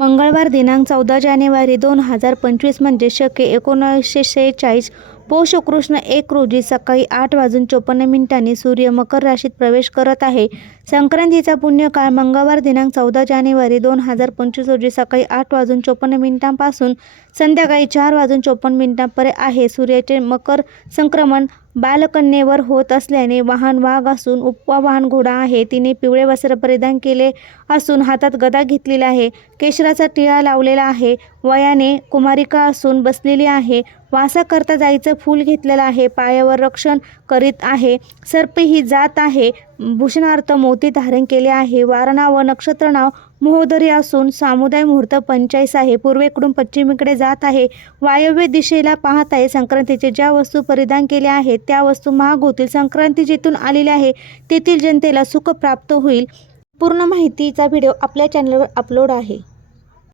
मंगळवार दिनांक 14 जानेवारी 2025 म्हणजे शके 1946 पौष कृष्ण 1 रोजी सकाळी 8:54 सूर्य मकर राशीत प्रवेश करत आहे. संक्रांतीचा पुण्यकाळ मंगळवार दिनांक 14 जानेवारी 2025 रोजी सकाळी 8:54 पासून संध्याकाळी 4:54 पर्यंत आहे. सूर्याचे मकर संक्रमण बालकन्येवर होत असल्याने वाहन वाघ असून उपवाहन घोडा आहे. तिने पिवळे वस्त्र परिधान केले असून हातात गदा घेतलेली आहे. केशराचा टिळा लावलेला आहे. वयाने कुमारिका असून बसलेली आहे. वासाकरता जाईचं फूल घेतलेलं आहे. पायावर रक्षण करीत आहे. सर्प ही जात आहे. भूषणार्थ मोती धारण केले आहे. वारनाव व नक्षत्र नाव महोदरी असून सामुदाय मुहूर्त 45 आहे. पूर्वेकडून पश्चिमेकडे जात आहे. वायव्य दिशेला पाहत आहे. संक्रांतीचे ज्या वस्तू परिधान केल्या आहेत त्या वस्तू महाग होतील. संक्रांती जिथून आलेली आहे तेथील जनतेला सुख प्राप्त होईल. पूर्ण माहितीचा व्हिडिओ आपल्या चॅनलवर अपलोड आहे.